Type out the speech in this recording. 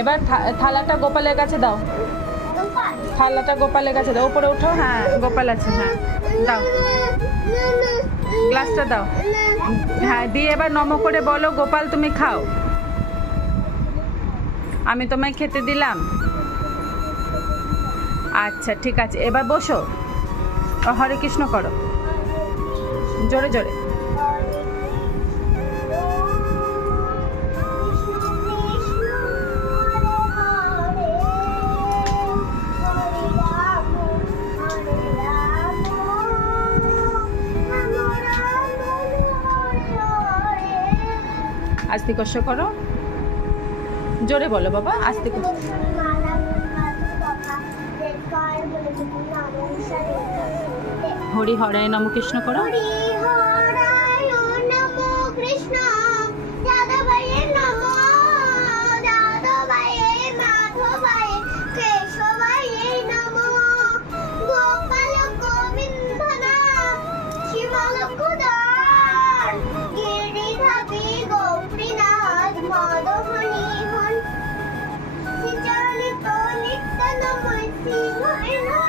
এবার থালাটা গোপালের কাছে দাও, থালাটা গোপালের কাছে দাও, উপরে উঠো। হ্যাঁ গোপাল আছে, হ্যাঁ দাও, গ্লাসটা দাও। হ্যাঁ দিয়ে এবার নম করে বলো, গোপাল তুমি খাও, আমি তোমায় খেতে দিলাম। আচ্ছা ঠিক আছে, এবার বসো, হরে কৃষ্ণ করো জোরে জোরে। আস্তে কষ্ট করো, জোরে বলো বাবা, আস্তে কষ্ট। হরি হরায় নম কৃষ্ণ করো। Nitta namai singha